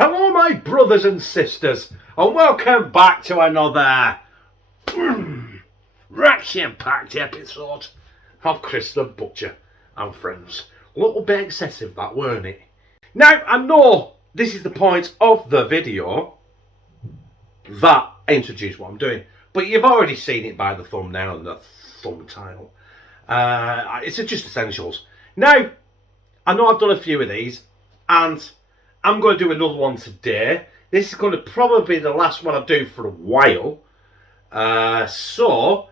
Hello my brothers and sisters, and welcome back to another action-packed episode of Chris the Butcher and Friends. A little bit excessive that, weren't it? Now, I know this is the point of the video that I introduce what I'm doing, but you've already seen it by the thumbnail and the thumbnail. It's just essentials. Now, I know I've done a few of these, and I'm going to do another one today. This is going to probably be the last one I do for a while. So,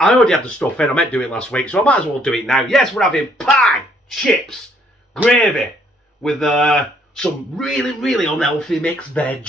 I already had the stuff in. I meant to do it last week, so I might as well do it now. Yes, we're having pie, chips, gravy, with some really, really unhealthy mixed veg.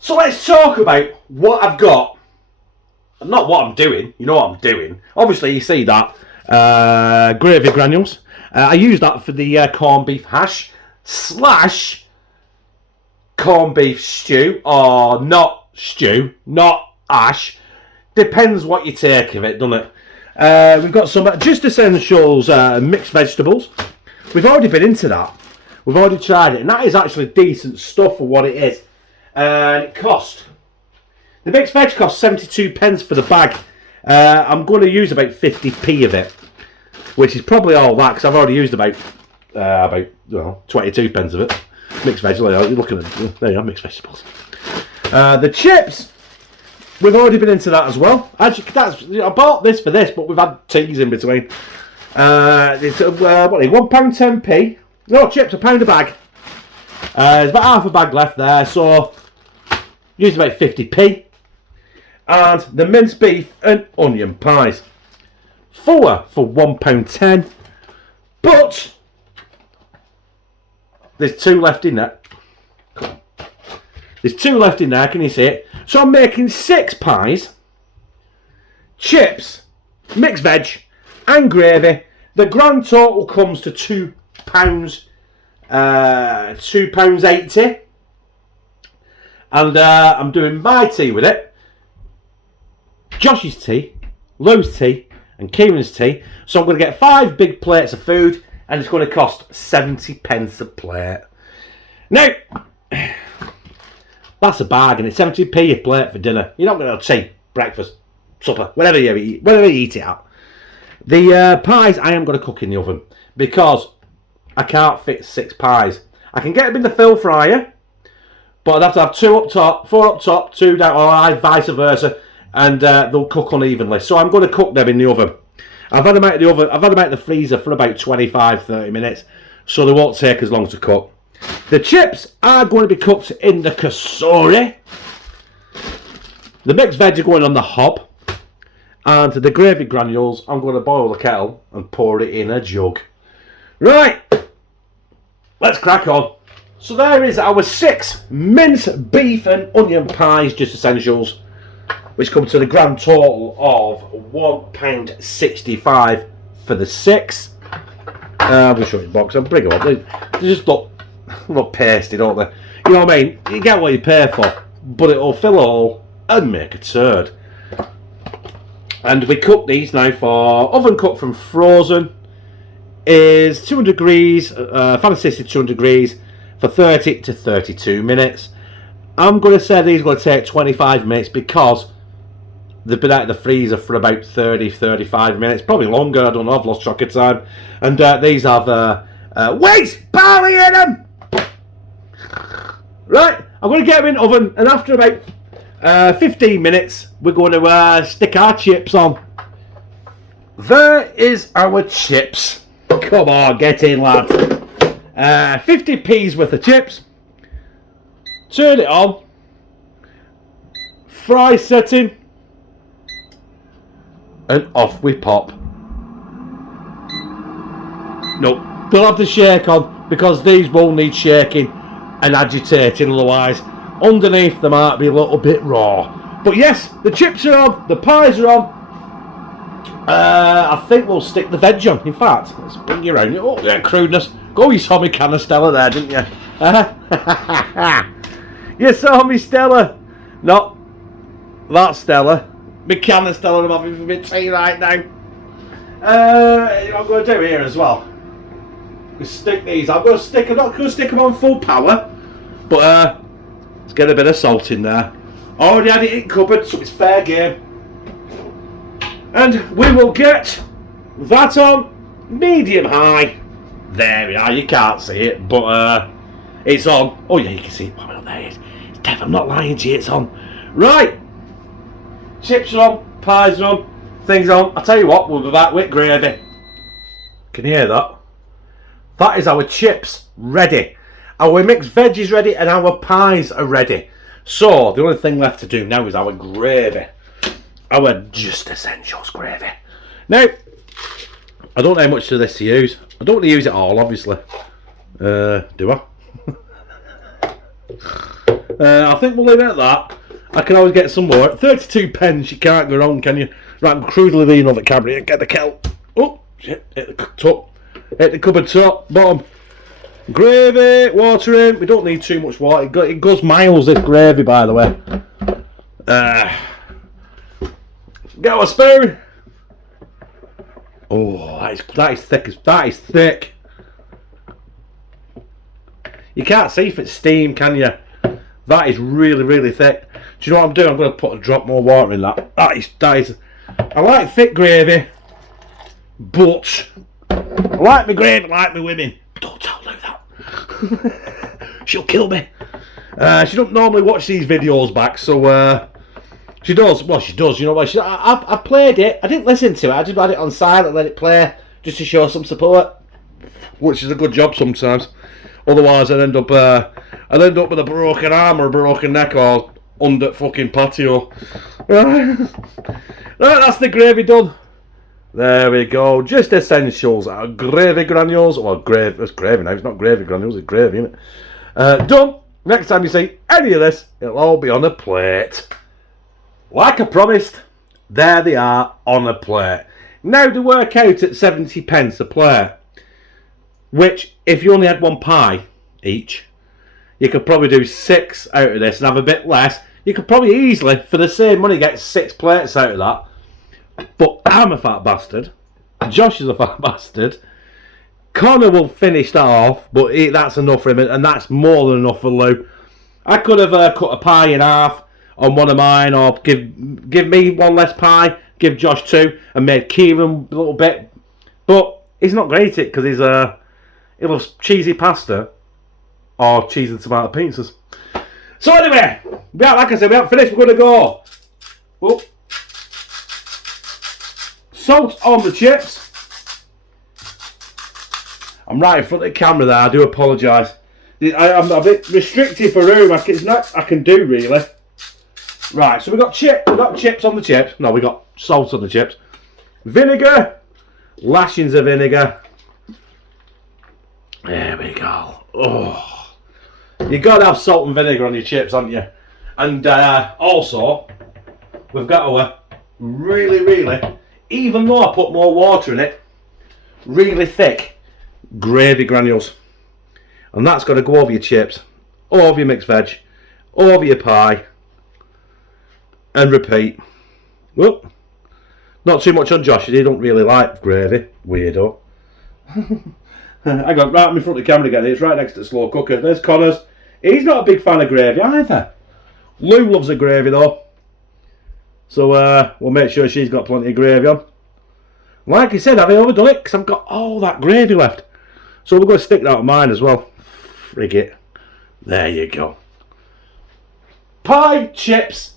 So let's talk about what I've got. Not what I'm doing, you know what I'm doing. Obviously you see that gravy granules. I use that for the corned beef hash / corned beef stew, or not stew, not hash. Depends what you take of it, doesn't it? We've got some just essentials mixed vegetables. We've already been into that. We've already tried it, and that is actually decent stuff for what it is. It cost, the mixed veg cost 72p for the bag. I'm going to use about 50p of it, which is probably all that, because I've already used about 22p of it. Mixed veg, you're looking at, there you are, mixed vegetables. The chips, we've already been into that as well. Actually, I bought this for this, but we've had teas in between. It's £1.10p. No, chips, £1 a bag. There's about half a bag left there, so use about 50p. And the minced beef and onion pies. Four for £1.10. But there's two left in there. There's two left in there, can you see it? So I'm making 6 pies, chips, mixed veg, and gravy. The grand total comes to £2. £2.80, and I'm doing my tea with it, Josh's tea, Lou's tea, and Kieran's tea. So I'm going to get 5 big plates of food, and it's going to cost 70p a plate. Now, that's a bargain. It's 70p a plate for dinner. You're not going to have tea, breakfast, supper, whatever you eat it at. The pies I am going to cook in the oven, because I can't fit 6 pies. I can get them in the fill fryer, but I'd have to have 2 up top, 4 up top, 2 down, or vice versa, and they'll cook unevenly. So I'm going to cook them in the oven. I've had them out of the oven. I've had them out of the freezer for about 25-30 minutes, so they won't take as long to cook. The chips are going to be cooked in the cassoulet. The mixed veg are going on the hob, and the gravy granules, I'm going to boil the kettle and pour it in a jug. Right, let's crack on. So there is our 6 minced beef and onion pies, just essentials, which come to the grand total of £1.65 for the 6. I'm going to show you the box. I'll bring them up. They just look pasty, don't they? You know what I mean? You get what you pay for, but it'll fill a hole and make a turd. And we cook these now for oven cooked from frozen. Is 200 degrees, fan assisted 200 degrees for 30 to 32 minutes. I'm going to say these are going to take 25 minutes because they've been out of the freezer for about 30-35 minutes, probably longer, I don't know, I've lost track of time. And these have waste barley in them. Right, I'm going to get them in the oven, and after about 15 minutes we're going to stick our chips on. There is our chips. Come on, get in, lad. 50p's worth of chips. Turn it on. Fry setting. And off we pop. Nope, don't have to shake on, because these will need shaking and agitating, otherwise underneath they might be a little bit raw. But yes, the chips are on, the pies are on. I think we'll stick the veg on. In fact, let's bring you around. Oh, yeah, crudeness. Go, you saw me can of Stella there, didn't you? You saw me Stella. Not that Stella. Me can of Stella I'm having for my tea right now. I'm going to do here as well. Stick these. I'm not going to stick them on full power, but let's get a bit of salt in there. Already had it in cupboard, so it's fair game. And we will get that on medium high. There we are. You can't see it, but it's on. Oh yeah, you can see it popping up there. It's Dev, I'm not lying to you. It's on. Right. Chips are on. Pies are on. Things on. I'll tell you what. We'll be back with gravy. Can you hear that? That is our chips ready. Our mixed veggies ready, and our pies are ready. So the only thing left to do now is our gravy. Our Just Essentials gravy. Now, I don't know how much of this to use. I don't want to use it all, obviously. Do I? I think we'll leave it at that. I can always get some more. 32 pence, you can't go wrong, can you? Right, I'm crudely leaning on the camera and get the kettle. Oh, shit, hit the top. Hit the cupboard top, bottom. Gravy, water in. We don't need too much water. It goes miles, this gravy, by the way. Get our spoon. Oh, that is thick. That is thick. You can't see if it's steam, can you? That is really, really thick. Do you know what I'm doing? I'm going to put a drop more water in that. That is. I like thick gravy, but I like my gravy like my women. Don't tell Lou that. She'll kill me. She don't normally watch these videos back, so she does. Well, she does. You know what? I played it. I didn't listen to it. I just had it on silent, let it play, just to show some support, which is a good job sometimes. Otherwise, I'd end up with a broken arm or a broken neck or under fucking patio. Right, that's the gravy done. There we go. Just Essentials. Gravy granules. Well, it's gravy now. It's not gravy granules. It's gravy, isn't it? Done. Next time you see any of this, it'll all be on a plate. Like I promised, there they are on a plate. Now they work out at 70 pence a plate, which if you only had one pie each, you could probably do 6 out of this and have a bit less. You could probably easily, for the same money, get 6 plates out of that. But I'm a fat bastard. Josh is a fat bastard. Connor will finish that off, but that's enough for him, and that's more than enough for Lou. I could have cut a pie in half on one of mine, or give me one less pie, give Josh 2, and made Kieran a little bit. But he's not great at it because he loves cheesy pasta or cheese and tomato pizzas. So anyway, like I said, we haven't finished. We're going to go. Oh. Salt on the chips. I'm right in front of the camera there. I do apologise. I'm a bit restricted for room. It's not. I can do really. Right. So we got chips on the chips. No, we got salt on the chips. Vinegar. Lashings of vinegar. There we go. Oh. You got to have salt and vinegar on your chips, haven't you? And also, we've got our really, even though I put more water in it, really thick gravy granules. And that's got to go over your chips, over your mixed veg, over your pie, and repeat. Whoop. Not too much on Josh, he don't really like gravy. Weirdo. I got right in front of the camera again. It's right next to the slow cooker. There's Connor's. He's not a big fan of gravy either. Lou loves the gravy though. So we'll make sure she's got plenty of gravy on. Like I said, I've overdone it because I've got all that gravy left. So we're going to stick that on mine as well. Frig it. There you go. Pie, chips,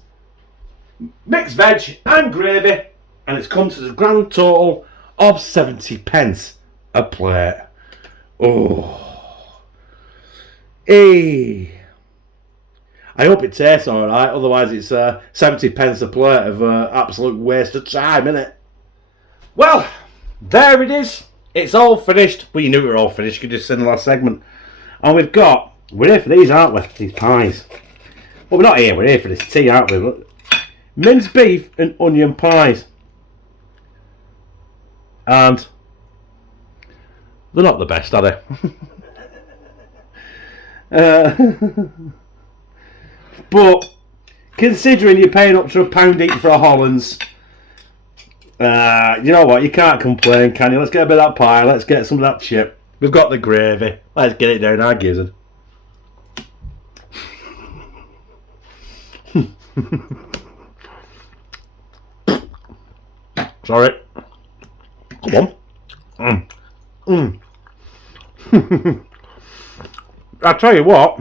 mixed veg and gravy. And it's come to the grand total of 70 pence a plate. Oh. Hey. I hope it tastes alright, otherwise it's 70 pence a plate of absolute waste of time, innit? Well, there it is. It's all finished. Well, you knew it were all finished. You could just seen the last segment. And we're here for these, aren't we? These pies. Well, we're not here. We're here for this tea, aren't we? Look. Minced beef and onion pies. And they're not the best, are they? But considering you're paying up to £1 each for a Hollands, you know what? You can't complain, can you? Let's get a bit of that pie. Let's get some of that chip. We've got the gravy. Let's get it down our gizzard. Sorry. Come on. I tell you what,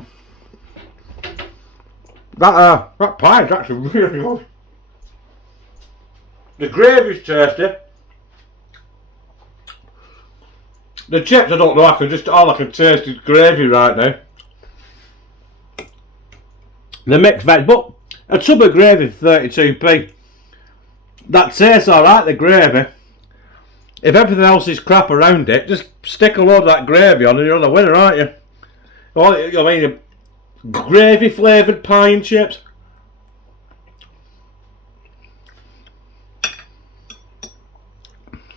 that pie is actually really good. The gravy's tasty. The chips, I don't know. All I can taste is gravy right now. The mixed veg, but a tub of gravy for 32p. That tastes alright, the gravy. If everything else is crap around it, just stick a load of that gravy on and you're on the winner, aren't you? I mean, gravy flavoured pie and chips.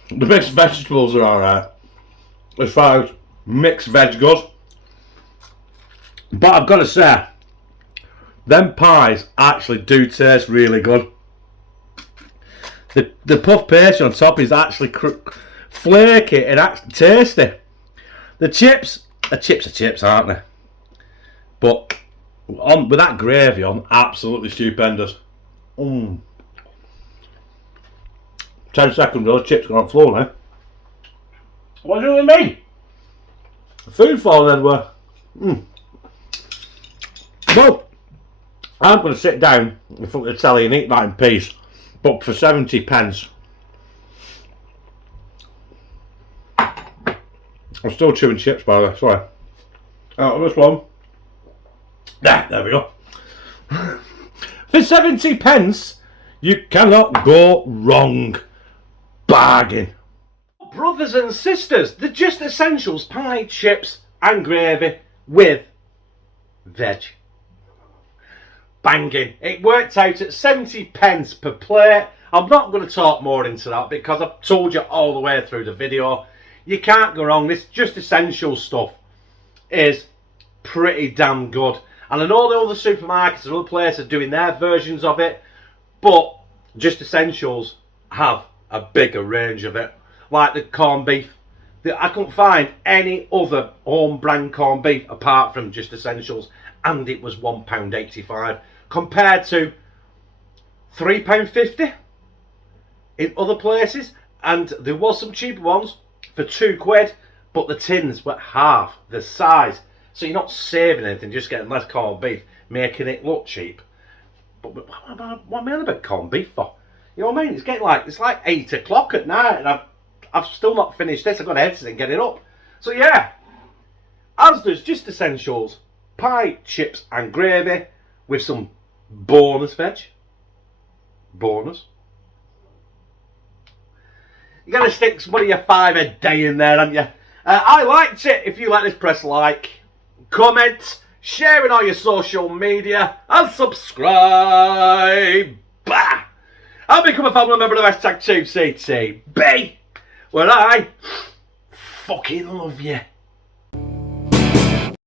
The mixed vegetables are alright, as far as mixed veg goes. But I've got to say, them pies actually do taste really good. The puff pastry on top is actually flaky and actually tasty. The chips are chips, aren't they? But with that gravy on, absolutely stupendous. 10 seconds, those chips are on the floor now. What do you mean? Food falling everywhere. Well, I'm going to sit down in front of the telly and eat that in peace. But for 70p. I'm still chewing chips, by the way, sorry. Out of this one. There we go. For 70p, you cannot go wrong. Bargain. Brothers and sisters, the Just Essentials pie, chips and gravy with veg. Banging. It worked out at 70p per plate. I'm not going to talk more into that because I've told you all the way through the video. You can't go wrong. This Just Essentials stuff is pretty damn good. And I know the other supermarkets and other places are doing their versions of it, but Just Essentials have a bigger range of it. Like the corned beef. I couldn't find any other home brand corned beef apart from Just Essentials. And it was £1.85 compared to £3.50 in other places, and there was some cheaper ones for £2, but the tins were half the size, so you're not saving anything, just getting less corned beef, making it look cheap. But what am I on about corned beef for? You know what I mean? It's like 8 o'clock at night, and I've still not finished this. I've got to edit it and get it up. So yeah, Asda's Just Essentials pie, chips and gravy with some bonus veg. Bonus. You gotta stick one of your 5 a day in there, haven't you? I liked it. If you like this, press like, comment, share in all your social media, and subscribe. Bah! And become a family member of #2CTB, where I fucking love you.